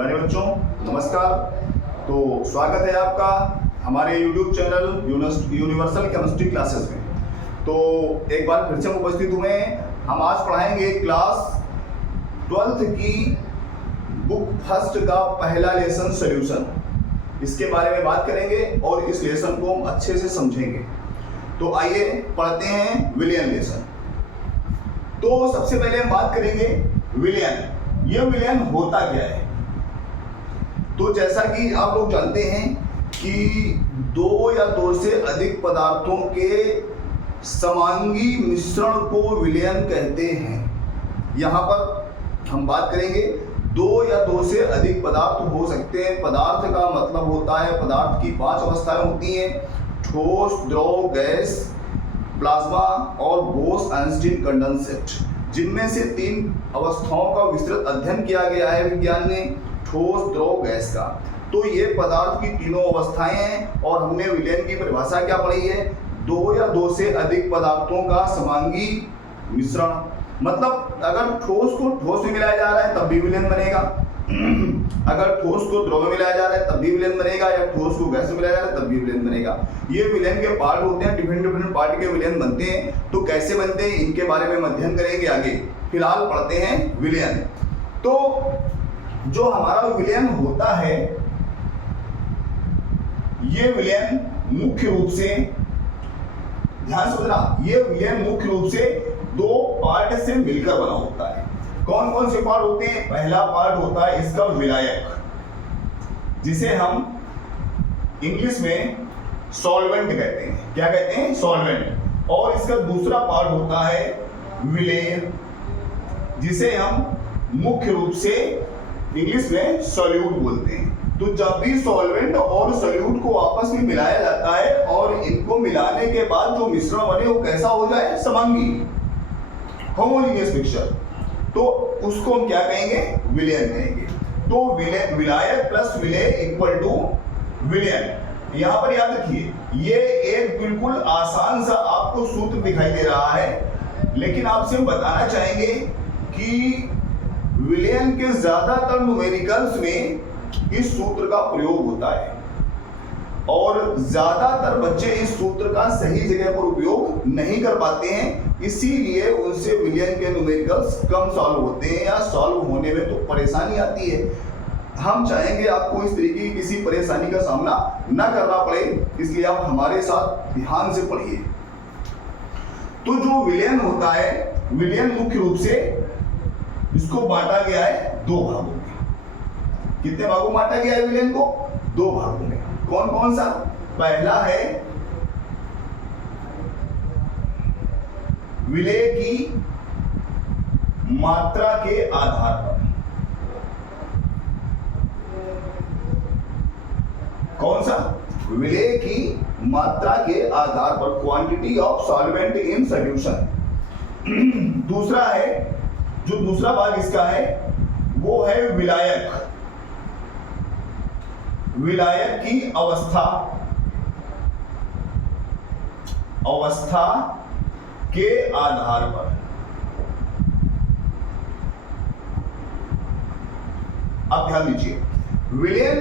प्यारे बच्चों नमस्कार। तो स्वागत है आपका हमारे YouTube channel universal chemistry classes में। तो एक बार फिर से हम उपस्थित हुए हैं। हम आज पढ़ाएंगे क्लास 12th की बुक फर्स्ट का पहला लेसन सॉल्यूशन। इसके बारे में बात करेंगे और इस लेसन को हम अच्छे से समझेंगे। तो आइए पढ़ते हैं विलियन लेसन। तो सबसे पहले हम बात करेंगे विलियन। यह विलियन होता क्या है? तो जैसा कि आप लोग जानते हैं कि दो या दो से अधिक पदार्थों के समांगी मिश्रण को विलयन कहते हैं। यहाँ पर हम बात करेंगे दो या दो से अधिक पदार्थ हो सकते हैं। पदार्थ का मतलब होता है पदार्थ की 5 अवस्थाएं होती हैं: ठोस, द्रव, गैस, प्लाज्मा और बोस-आइंस्टीन कंडेंसेट, जिनमें से 3 अवस्थाओं का विस्तृत अध्ययन किया गया है विज्ञान में, ठोस, द्रव, गैस का। तो ये पदार्थ की तीनों अवस्थाएं हैं और हमने विलयन की परिभाषा क्या पढ़ी है? दो या दो से अधिक पदार्थों का समांगी मिश्रण। मतलब अगर ठोस को ठोस में मिलाया जा रहा है तब भी विलयन बनेगा, अगर ठोस को द्रव में मिलाया जा रहा है तब भी विलयन बनेगा, या ठोस को गैस में मिलाया जा रहा है तब भी विलयन बनेगा। ये विलयन के पार्ट होते हैं, डिफरेंट पार्ट के विलयन बनते हैं। तो कैसे बनते हैं इनके बारे में हम अध्ययन करेंगे आगे। फिलहाल पढ़ते हैं विलयन। तो जो हमारा विलयन होता है, ये विलयन मुख्य रूप से, ध्यान से समझना, ये विलयन मुख्य रूप से 2 पार्ट से मिलकर बना होता है। कौन कौन से पार्ट होते हैं? पहला पार्ट होता है इसका विलायक, जिसे हम इंग्लिश में सॉल्वेंट कहते हैं। क्या कहते हैं? सॉल्वेंट। और इसका दूसरा पार्ट होता है विलेय, जिसे हम मुख्य रूप से इंग्लिश में सॉल्यूट बोलते हैं। तो जब भी सॉल्वेंट और सॉल्यूट को आपस में मिलाया जाता है और इनको मिलाने के बाद जो मिश्रण बने वो कैसा हो जाए? समांगी, होमोजेनियस मिक्सचर, तो उसको हम क्या कहेंगे? विलयन कहेंगे। तो विलायक प्लस विलेय इक्वल टू विलयन। यहां पर याद रखिए, ये एक बिल्कुल आसान सा आपको सूत्र दिखाई दे रहा है, लेकिन आपसे हम बताना चाहेंगे कि विलयन के ज्यादातर न्यूमेरिकल्स में इस सूत्र का प्रयोग होता है और ज्यादातर बच्चे इस सूत्र का सही जगह पर उपयोग नहीं कर पाते हैं, इसीलिए उनसे विलयन के न्यूमेरिकल्स कम सॉल्व होते हैं या सॉल्व होने में तो परेशानी आती है। हम चाहेंगे आपको इस तरीके की किसी परेशानी का सामना न करना पड़े, इसलिए आप हमारे साथ ध्यान से पढ़िए। तो जो विलयन होता है, विलयन मुख्य रूप से इसको बांटा गया है 2 भागों में। कितने भागों में बांटा गया है विलयन को? 2 भागों में। कौन कौन सा? पहला है विलेय की मात्रा के आधार पर। कौन सा? विलेय की मात्रा के आधार पर, quantity of solvent in solution. दूसरा है, जो दूसरा भाग इसका है वो है विलायक, विलायक की अवस्था के आधार पर। अब ध्यान दीजिए, विलयन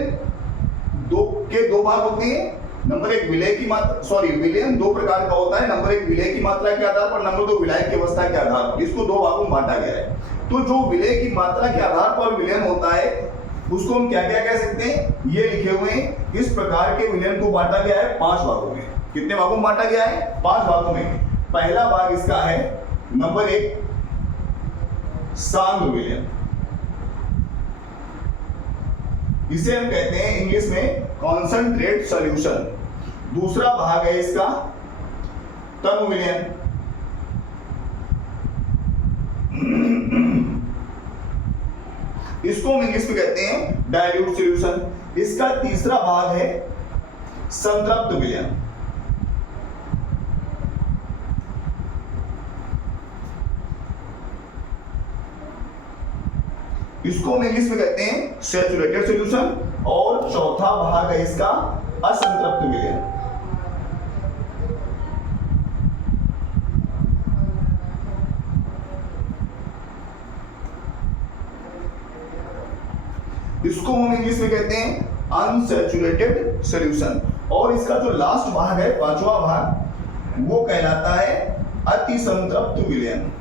के 2 भाग होते हैं। नंबर 1 विलेय की मात्रा, विलयन 2 प्रकार का होता है। नंबर 1 विलेय की मात्रा के आधार पर, नंबर 2 विलायक की अवस्था के आधार पर। इसको 2 भागों में बांटा गया है। तो जो विलेय की मात्रा के आधार पर विलयन होता है उसको हम क्या क्या कह सकते हैं? ये लिखे हुए हैं। इस प्रकार के विलयन को बांटा गया है 5 भागों में। कितने भागों में बांटा गया है? 5 भागों में। पहला भाग इसका है नंबर 1 सांद्र विलयन, इसे हम कहते हैं इंग्लिश में कॉन्सेंट्रेट सॉल्यूशन। दूसरा भाग है इसका तनु विलयन, इसको हम इंग्लिश में कहते हैं डाइल्यूट सॉल्यूशन। इसका तीसरा भाग है संतृप्त विलयन, इसको हम इंग्लिश में कहते हैं सैचुरेटेड सॉल्यूशन। और चौथा भाग है इसका असंतृप्त विलयन। इसको हम इंग्लिश में कहते हैं अनसैचुरेटेड सॉल्यूशन। और इसका जो लास्ट भाग है, पांचवा भाग, वो कहलाता है अति संतृप्त विलयन।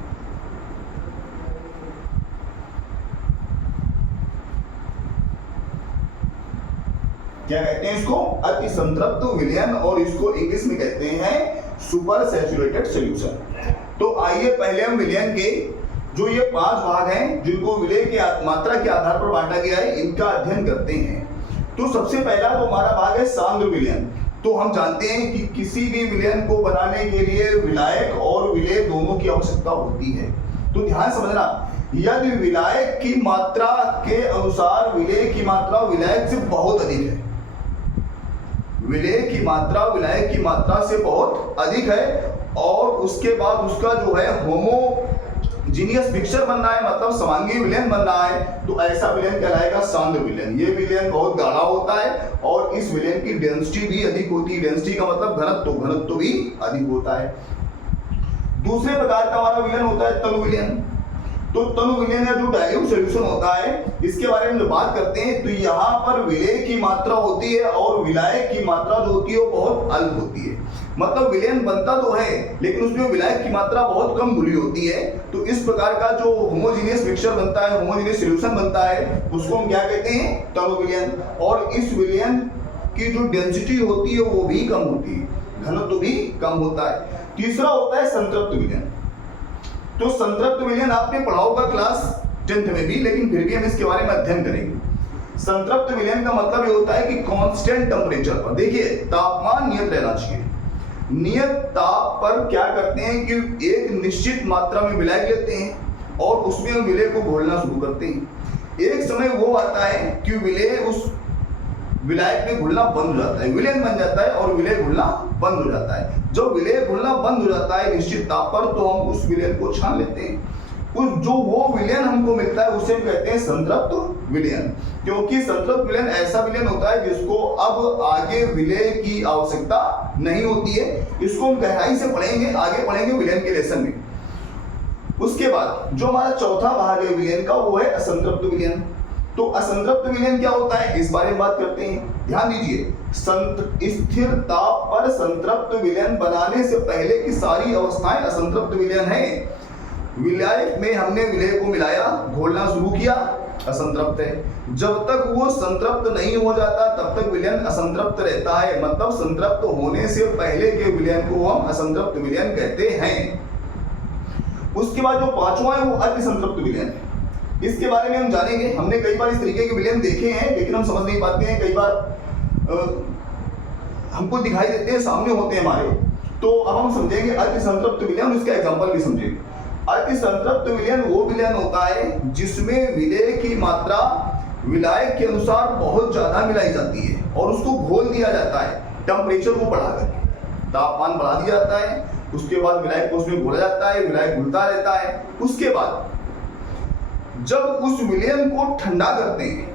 क्या कहते हैं इसको? अति संतृप्त विलयन, और इसको इंग्लिश में कहते हैं सुपर सैचुरेटेड सॉल्यूशन। तो आइए पहले हम विलयन के जो ये 5 भाग हैं जिनको विलय की मात्रा के आधार पर बांटा गया है, इनका अध्ययन करते हैं। तो सबसे पहला जो हमारा भाग है सांद्र विलयन। तो हम जानते हैं कि किसी भी विलयन को बनाने के लिए विलायक और विलेय दोनों की आवश्यकता होती है। तो ध्यान समझना, यदि विलायक की मात्रा के अनुसार विलेय की मात्रा विलायक से बहुत अधिक है, विलेय की मात्रा विलायक की मात्रा से बहुत अधिक है, और उसके बाद उसका जो है होमोजीनियस मिक्सचर बन रहा है, मतलब समांगी विलयन बन रहा है, तो ऐसा विलयन कहलाएगा सांद्र विलयन। ये विलयन बहुत गाढ़ा होता है और इस विलयन की डेंसिटी भी अधिक होती है। डेंसिटी का मतलब घनत्व भी अधिक होता है। दूसरे प्रकार का हमारा विलयन होता है तनु विलयन। तो तनु विलयन या जो डाइल्यूट सॉल्यूशन होता है, इसके बारे में जो बात करते हैं, तो यहाँ पर विलेय की मात्रा होती है और विलायक की मात्रा जो होती है वो बहुत अल्प होती है। मतलब विलयन बनता तो है लेकिन उसमें विलायक की मात्रा बहुत कम घुली होती है। तो इस प्रकार का जो होमोजीनियस मिक्सचर बनता है, होमोजीनियस सॉल्यूशन बनता है, उसको हम क्या कहते हैं? तनु विलयन। और इस विलयन की जो डेंसिटी होती है वो भी कम होती है, घनत्व भी कम होता है। तीसरा होता है संतृप्त विलयन। तो संतृप्त विलयन आपने पढ़ा होगा क्लास 10th में भी, लेकिन फिर भी हम इसके बारे में अध्ययन करेंगे। संतृप्त विलयन का मतलब ये होता है कि कांस्टेंट टेम्परेचर पर, देखिए तापमान नियत रहना चाहिए। नियत ताप पर क्या करते हैं कि एक निश्चित मात्रा में विलायक लेते हैं और उसमें हम विलेय को घोलना शुरू करते हैं। एक समय वो आता है कि विलेय उस विलायक में घुलना बंद हो जाता है, विलयन बन जाता है और विलेय घुलना बंद हो जाता है। जब विलेय घुलना बंद हो जाता है निश्चित ताप पर, तो हम उस विलयन को छान लेते हैं। उस जो वो विलयन हमको मिलता है उसे हम कहते हैं संतृप्त विलयन। क्योंकि संतृप्त विलयन ऐसा विलयन होता है जिसको अब आगे विलेय की आवश्यकता नहीं होती है। इसको हम गहराई से पढ़ेंगे, आगे पढ़ेंगे विलयन के लेसन में। उसके बाद जो हमारा चौथा भाग है विलयन का, वो है असंतृप्त विलयन। तो असंतृप्त विलयन क्या होता है, इस बारे में बात करते हैं। ध्यान दीजिए, स्थिर ताप पर संतृप्त विलयन बनाने से पहले की सारी अवस्थाएं असंतृप्त विलयन है। विलायक में हमने विलेय को मिलाया, घोलना शुरू किया, असंतृप्त है। जब तक वो संतृप्त नहीं हो जाता तब तक विलयन असंतृप्त रहता है। मतलब संतृप्त होने से पहले के विलयन को हम असंतृप्त विलयन कहते हैं। उसके बाद जो पांचवा है वो अति संतृप्त विलयन है। इसके बारे में हम जानेंगे। हमने कई बार इस तरीके के विलयन देखे हैं लेकिन हम समझ नहीं पाते हैं। कई बार हमको दिखाई देते हैं, सामने होते हैं हमारे। तो अब हम समझेंगे अति संतृप्त विलयन, उसका एग्जांपल भी समझेंगे। अति संतृप्त विलयन वो विलयन होता है जिसमें विलेय की मात्रा विलायक के अनुसार बहुत ज्यादा मिलाई जाती है और उसको घोल दिया जाता है टेम्परेचर को बढ़ा करके। तापमान बढ़ा दिया जाता है, उसके बाद विलायक को उसमें घोला जाता है, विलायक घुलता रहता है। उसके बाद जब उस विलयन को ठंडा करते हैं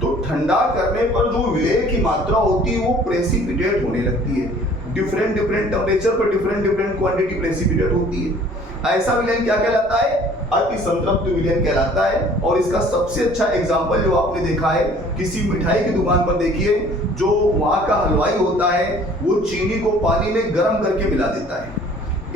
तो ठंडा करने पर जो विलेय की मात्रा होती है वो प्रेसिपिटेट होने लगती है। डिफरेंट टेम्परेचर पर डिफरेंट क्वांटिटी प्रेसिपिटेट होती है। ऐसा विलयन क्या कहलाता है? अति संतृप्त विलयन कहलाता है। और इसका सबसे अच्छा एग्जांपल जो आपने देखा है, किसी मिठाई की दुकान पर देखिए, जो वहाँ का हलवाई होता है वो चीनी को पानी में गर्म करके मिला देता है,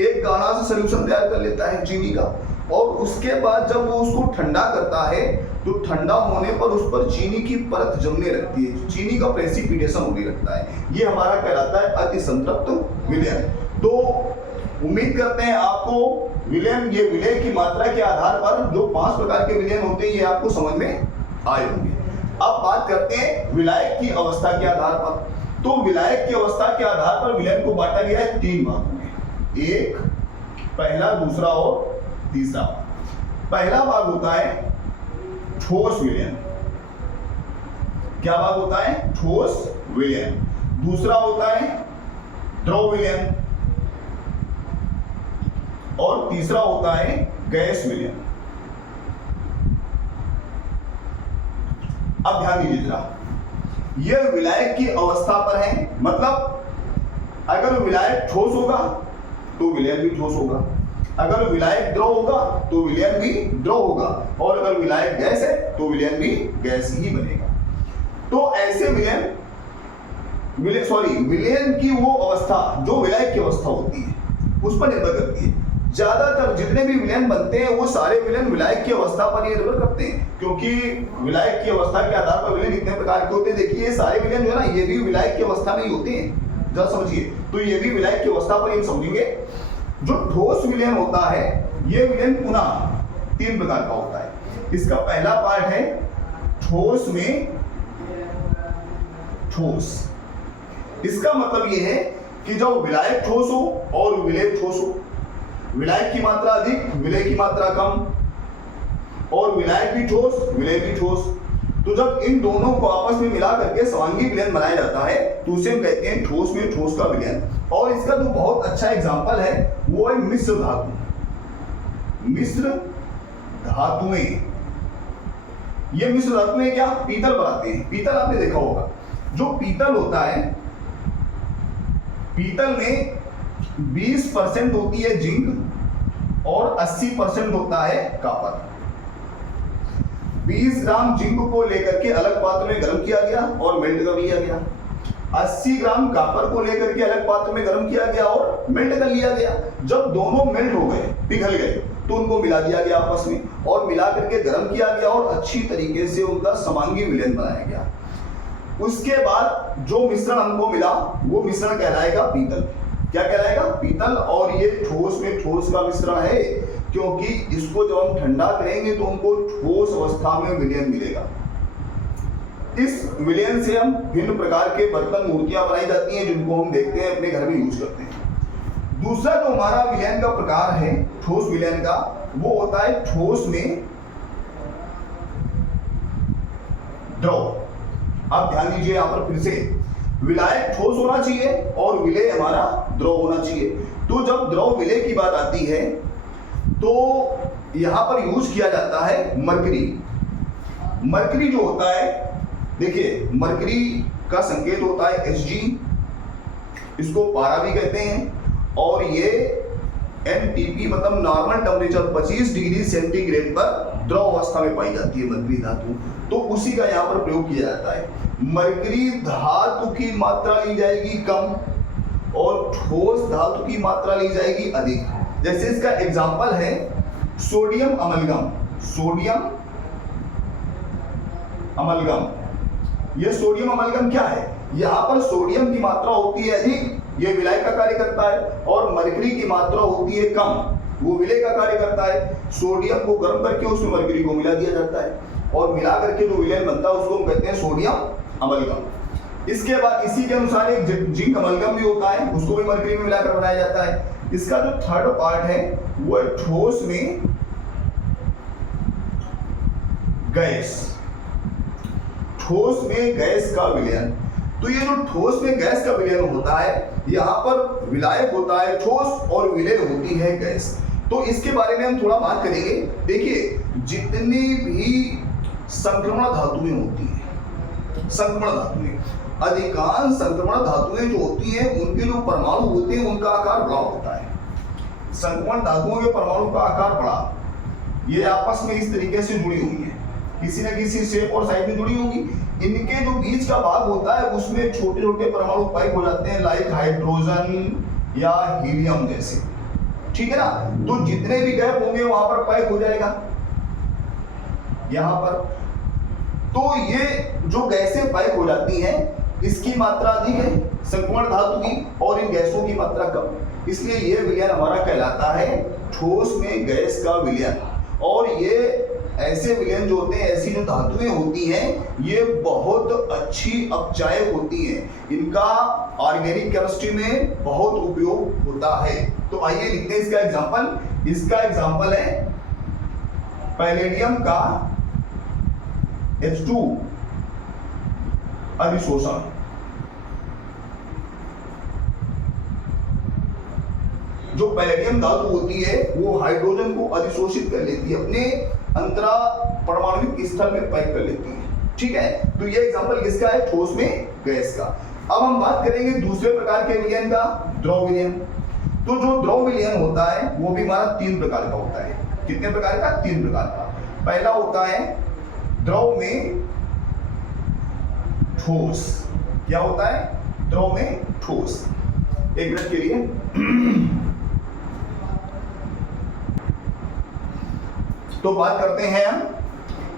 एक गाढ़ा सा सॉल्यूशन तैयार कर लेता है चीनी का, और उसके बाद जब वो उसको ठंडा करता है तो ठंडा होने पर उस पर चीनी की परत जमने लगती है, चीनी का प्रेसिपिटेशन होने लगता है। ये हमारा कहलाता है अति संतृप्त विलयन। तो उम्मीद करते हैं आपको विलयन, ये विलेय की मात्रा के आधार पर जो 5 प्रकार के विलयन होते हैं ये आपको समझ में आए होंगे। अब बात करते हैं विलायक की अवस्था के आधार पर। तो विलायक की अवस्था के आधार पर विलयन को बांटा गया है 3 भागों में, एक, पहला, दूसरा और तीसरा। पहला भाग होता है ठोस विलयन। क्या भाग होता है? ठोस विलयन। दूसरा होता है द्रव विलयन और तीसरा होता है गैस विलयन। अब ध्यान दीजिए जरा, यह विलायक की अवस्था पर है। मतलब अगर विलायक ठोस होगा तो विलयन भी ठोस होगा, अगर विलायक द्रव होगा तो विलयन भी द्रव होगा, और अगर विलायक गैस है तो विलयन भी गैस ही बनेगा। तो ऐसे विलयन की वो अवस्था जो विलायक की अवस्था होती है उस पर निर्भर करती है। ज्यादातर जितने भी विलयन बनते हैं वो सारे विलयन विलायक की अवस्था पर ही निर्भर करते हैं, क्योंकि विलायक की अवस्था के आधार पर विलयन इतने प्रकार के होते हैं। देखिए सारे विलयन जो है ना, ये भी विलायक की अवस्था में ही होते हैं, जरा समझिए। तो ये भी विलायक की अवस्था पर ही समझेंगे। जो ठोस विलयन होता है, ये विलयन पुनः 3 प्रकार का होता है। इसका पहला पार्ट है ठोस में ठोस। इसका मतलब ये है कि जब विलायक ठोस हो और विलय ठोस हो, विलायक की मात्रा अधिक विलय की मात्रा कम, और विलायक भी ठोस विलय भी ठोस, तो जब इन दोनों को आपस में मिला करके समांगी विलयन बनाया जाता है तो उसे हम कहते हैं ठोस में ठोस का विलयन। और इसका जो बहुत अच्छा एग्जांपल है वो है मिश्र धातु। मिश्र धातुएं, ये मिश्र धातुएं क्या पीतल बनाते हैं। पीतल आपने देखा होगा, जो पीतल होता है, पीतल में 20% होती है जिंक और 80% होता है कॉपर। 20 ग्राम जिंक को लेकर के अलग पात्र में गर्म किया गया और मेल्ट कर लिया गया। 80 ग्राम कॉपर को लेकर के अलग पात्र में गर्म किया गया और मेल्ट कर लिया गया। जब दोनों मेल्ट हो गए, पिघल गए, तो उनको मिला दिया गया आपस में और मिला करके गर्म किया गया और अच्छी तरीके से उनका समांगी विलयन बनाया गया। उसके बाद जो मिश्रण हमको मिला वो मिश्रण कहलाएगा पीतल। क्या कहलाएगा? पीतल। और ये ठोस में ठोस का मिश्रण है, क्योंकि इसको जब हम ठंडा करेंगे तो हमको ठोस अवस्था में विलयन मिलेगा। इस विलयन से हम भिन्न प्रकार के बर्तन मूर्तियां बनाई जाती हैं, जिनको हम देखते हैं अपने घर में यूज करते हैं। दूसरा जो हमारा विलयन का प्रकार है ठोस विलयन का, वो होता है ठोस में द्रव। आप ध्यान दीजिए यहाँ पर फिर से, विलायक ठोस होना चाहिए और विलय हमारा द्रव होना चाहिए। तो जब द्रव विलय की बात आती है तो यहां पर यूज किया जाता है मरकरी। मरकरी जो होता है, देखिए मरकरी का संकेत होता है Hg, इसको पारा भी कहते हैं, और ये NTP मतलब नॉर्मल टेम्परेचर 25 डिग्री सेंटीग्रेड पर द्रव अवस्था में पाई जाती है मरकरी धातु। तो उसी का यहाँ पर प्रयोग किया जाता है। मरकरी धातु की मात्रा ली जाएगी कम और ठोस धातु की मात्रा ली जाएगी अधिक। जैसे इसका एग्जांपल है सोडियम अमलगम। सोडियम अमलगम, ये सोडियम अमलगम क्या है? यहाँ पर सोडियम की मात्रा होती है अधिक, ये विलय का कार्य करता है, और मरकरी की मात्रा होती है कम, वो विलय का कार्य करता है। सोडियम को गर्म करके उसमें मरकरी को मिला दिया जाता है और मिला करके जो विलयन बनता है उसको हम कहते हैं सोडियम अमलगम। इसके बाद इसी के अनुसार एक जिंक अमलगम भी होता है, उसको भी मरकरी में मिलाकर बनाया जाता है। इसका जो थर्ड पार्ट है वो है ठोस में गैस। ठोस में गैस का विलयन। तो ये जो ठोस में गैस का विलयन होता है, यहाँ पर विलायक होता है ठोस और विलय होती है गैस। तो इसके बारे में हम थोड़ा बात करेंगे। देखिए जितनी भी संक्रमण धातुएं होती हैं, संक्रमण धातुएं, अधिकांश संक्रमण धातुएं जो होती हैं उनके जो परमाणु होते हैं उनका आकार बड़ा होता है। संक्रमण धातुओं के परमाणु का आकार बड़ा, ये आपस में इस तरीके से जुड़ी हुई है, किसी न किसी शेप और साइज में जुड़ी होंगी। इनके जो बीच का भाग होता है उसमें छोटे छोटे परमाणु पाइप हो जाते हैं, लाइक हाइड्रोजन या हीलियम जैसे, ठीक है ना। तो जितने भी गैप होंगे वहां पर पाइप हो जाएगा यहां पर। तो ये जो गैसें पाइप हो जाती हैं इसकी मात्रा अधिक है संक्रमण धातु की और इन गैसों की मात्रा कम, इसलिए ये विलयन हमारा कहलाता है ठोस में गैस का विलयन। और ये ऐसे विलयन जो होते हैं, ऐसी जो धातुएं होती हैं, ये बहुत अच्छी अपचायक होती हैं, इनका ऑर्गेनिक केमिस्ट्री में बहुत उपयोग होता है। तो आइए लिखते हैं इसका एग्जांपल। इसका एग्जांपल है पैलेडियम का H2 अधिशोषण। जो पैलेडियम धातु होती है वो हाइड्रोजन को अधिशोषित कर लेती है, अपने अंतरा परमाणुविक स्थल में पैक कर लेती है, ठीक है। तो ये एग्जांपल किसका है? ठोस में गैस का। अब हम बात करेंगे दूसरे प्रकार के विलयन का, द्रव विलयन। तो जो द्रव विलयन होता है वो भी हमारा 3 प्रकार का होता है। कितने प्रकार का? 3 प्रकार का। पहला होता है द्रव में ठोस। क्या होता है? द्रव में ठोस। एक मिनट के लिए तो बात करते हैं हम।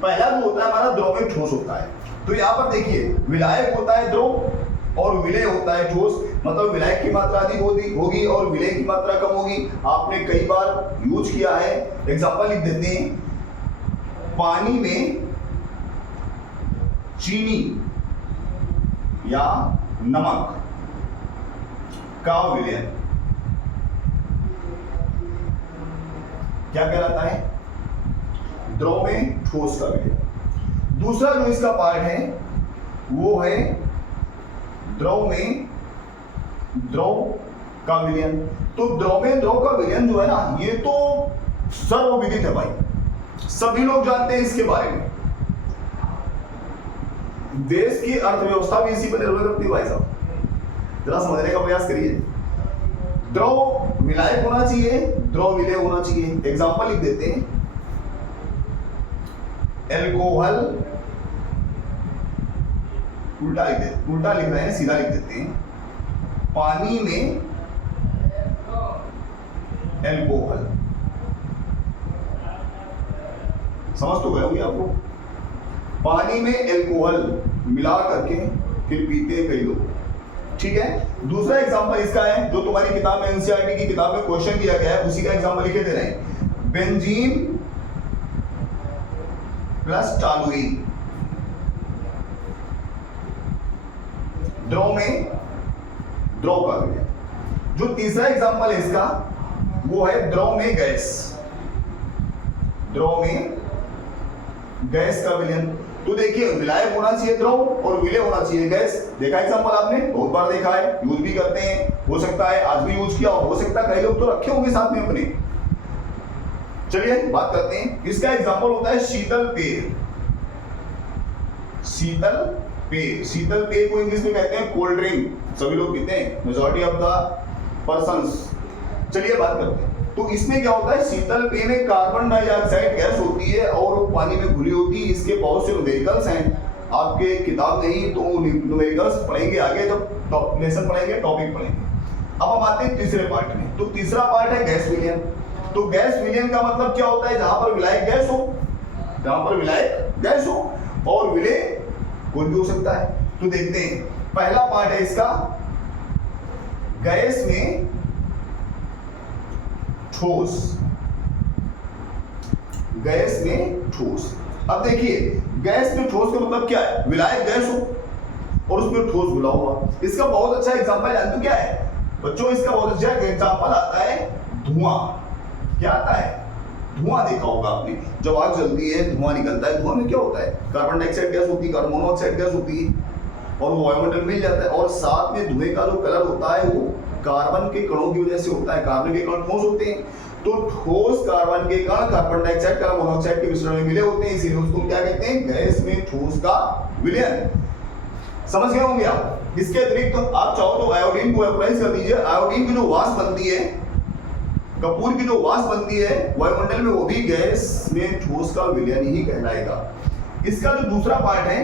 पहला जो होता है हमारा द्रव में ठोस होता है। तो यहां पर देखिए विलायक होता है द्रव और विलय होता है ठोस। मतलब विलायक की मात्रा अधिक होगी और विलय की मात्रा कम होगी। आपने कई बार यूज किया है। एग्जांपल लिख देते हैं, पानी में चीनी या नमक का विलयन क्या कहलाता है? द्रव में ठोस का विलयन। दूसरा जो इसका पार्ट है वो है द्रव में द्रव का विलयन। तो द्रव में द्रव का विलयन जो है ना, ये तो सर्वविदित है भाई, सभी लोग जानते हैं इसके बारे में। देश की अर्थव्यवस्था भी इसी पर निर्भर करती है भाई साहब, जरा समझने का प्रयास करिए। द्रव विलायक होना चाहिए, द्रव विलय होना चाहिए। एग्जांपल लिख देते हैं, एल्कोहल, उल्टा लिख रहे हैं, सीधा लिख देते हैं, पानी में एल्कोहल। समझ तो गए होंगे आपको। पानी में एल्कोहल मिला करके फिर पीते हैं कई लोग, ठीक है। दूसरा एग्जांपल इसका है जो तुम्हारी किताब में, एनसीईआरटी की किताब में क्वेश्चन दिया गया है, उसी का एग्जांपल लिखे दे रहे हैं, बेंजीन प्लस टॉलुइन। द्रव में द्रव का विलयन। जो तीसरा एग्जांपल है इसका वो है द्रव में गैस। द्रव में गैस का विलयन। तो देखिए विलायक होना चाहिए द्रव और विलय होना चाहिए गैस। देखा एग्जांपल आपने, बहुत बार देखा है, यूज भी करते हैं, हो सकता है आज भी यूज किया हो सकता है कई लोग तो रखे होंगे साथ में अपने। चलिए बात करते हैं। इसका एग्जांपल होता है शीतल पेय। शीतल पेय, शीतल पेय को इंग्लिश में कहते हैं कोल्ड ड्रिंक। सभी लोग पीते हैं, मेजॉरिटी ऑफ द पर्संस। चलिए बात करते हैं। तो इसमें क्या होता है, शीतल पेय में कार्बन डाइऑक्साइड गैस होती है और पानी में घुली होती है। इसके बहुत से न्यूमेरिकल्स हैं आपके किताब में ही, तो न्यूमेरिकल्स पढ़ेंगे आगे जब लेसन पढ़ेंगे, टॉपिक पढ़ेंगे। अब हम आते हैं तीसरे पार्ट में। तो तीसरा पार्ट है गैस विलयन। तो गैस विलयन का मतलब क्या होता है, जहां पर विलायक गैस हो, जहां पर विलायक गैस हो और विलय कोई भी हो सकता है। तो देखते हैं, पहला पार्ट है इसका गैस में ठोस। गैस में ठोस। अब देखिए गैस में ठोस का मतलब क्या है, विलायक गैस हो और उसमें ठोस घुला हुआ। इसका बहुत अच्छा एग्जांपल जानते हो क्या है बच्चों? इसका बहुत अच्छा एग्जांपल आता है धुआं। क्या आता है? धुआं देखा होगा आपने, जब आग जलती है धुआं निकलता है। धुआं में क्या होता है, कार्बन डाइऑक्साइड गैस होती है, कार्बन मोनोऑक्साइड गैस होती है और वो वायुमंडल में मिल जाता है। और साथ में धुएं का जो कलर होता है वो कार्बन के कणों की वजह से होता है। कार्बन के कण ठोस होते हैं, तो ठोस कार्बन के कण कार्बन डाइऑक्साइड कार्बन मोनोऑक्साइड के मिश्रण में मिले होते हैं, इसीलिए उसको क्या कहते हैं, गैस में ठोस का विलयन। समझ गए होंगे आप। इसके अतिरिक्त तो आप चाहो तो आयोडीन को वेपोराइज कर दीजिए। आयोडीन की जो वाष्प बनती है, कपूर की जो वाष्प बनती है वायुमंडल में, वो भी गैस में ठोस का विलयन ही कहलाएगा। इसका जो दूसरा पार्ट है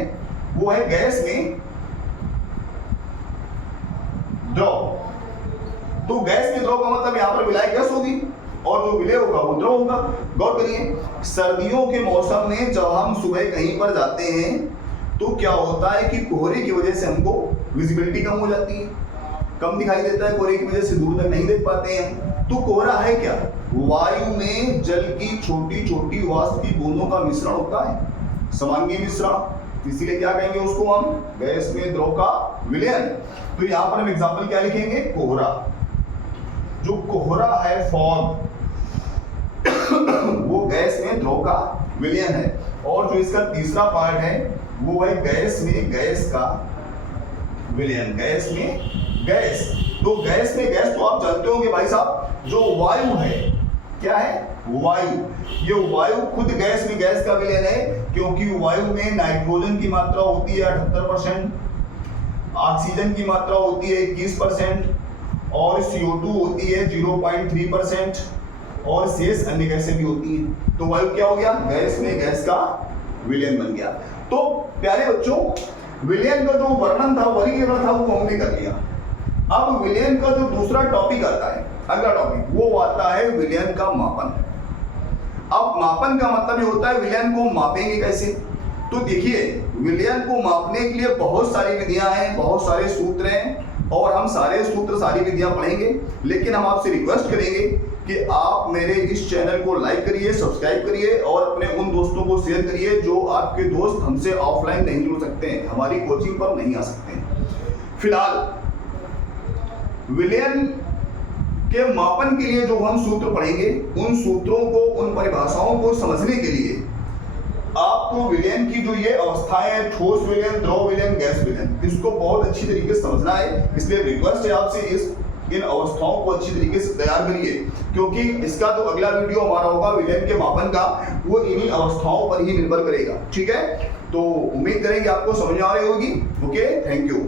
वो है गैस में द्रव। तो गैस में द्रव का मतलब यहां पर विलायक गैस होगी और जो विलय होगा वो द्रव होगा। गौर करिए, सर्दियों के मौसम में जब हम सुबह कहीं पर जाते हैं तो क्या होता है कि कोहरे की वजह से हमको विजिबिलिटी कम हो जाती है, कम दिखाई देता है, कोहरे की वजह से दूर तक नहीं देख पाते हैं। तो कोहरा है क्या, वायु में जल की छोटी छोटी वाष्प की बूंदों का मिश्रण होता है, समांगी मिश्रण। इसीलिए क्या कहेंगे उसको हम, गैस में द्रव का विलयन। तो यहां पर हम एग्जांपल क्या लिखेंगे, कोहरा। जो कोहरा है फॉग वो गैस में द्रव का विलयन है। और जो इसका तीसरा पार्ट है वो है गैस में गैस का विलयन। गैस में गैस, तो गैस में गैस तो आप जानते होंगे भाई साहब, जो वायु है, क्या है, वायु। ये वायु खुद गैस में गैस का विलयन है, क्योंकि वायु में नाइट्रोजन की मात्रा होती है 78%, ऑक्सीजन की मात्रा होती है 21% और CO2 होती है 0.3% और शेष अन्य गैसें भी होती हैं। तो वायु क्या हो गया, गैस में गैस का विलयन बन गया। तो प्यारे बच्चों, विलयन का जो वर्णन था, वर्गीकरण था, वो हमने कर लिया। अब विलयन का जो दूसरा टॉपिक आता है, अगला टॉपिक, वो आता है विलयन का मापन। अब मापन का मतलब ये होता है विलयन को मापेंगे कैसे। तो देखिए, विलयन को मापने के लिए बहुत सारी विधियां हैं, बहुत सारे सूत्र हैं, और हम सारे सूत्र, सारी विधियां पढ़ेंगे। लेकिन हम आपसे रिक्वेस्ट करेंगे कि आप मेरे इस चैनल को लाइक करिए, सब्सक्राइब करिए और अपने उन दोस्तों को शेयर करिए जो आपके दोस्त हमसे ऑफलाइन नहीं जुड़ सकते हैं, हमारी कोचिंग पर नहीं आ सकते हैं। फिलहाल विलयन के मापन के लिए जो हम सूत्र पढ़ेंगे, उन सूत्रों को, उन परिभाषाओं को समझने के लिए आपको विलयन की जो ये अवस्थाएं हैं, ठोस विलयन, द्रव विलयन, गैस विलयन, इसको बहुत अच्छी तरीके से समझना है। इसलिए रिक्वेस्ट है आपसे, इन अवस्थाओं को अच्छी तरीके से तैयार करिए, क्योंकि इसका जो अगला वीडियो हमारा होगा विलयन के मापन का, वो इन्हीं अवस्थाओं पर ही निर्भर करेगा। ठीक है, तो उम्मीद करेंगे आपको समझ आ रही होगी। Okay, thank you.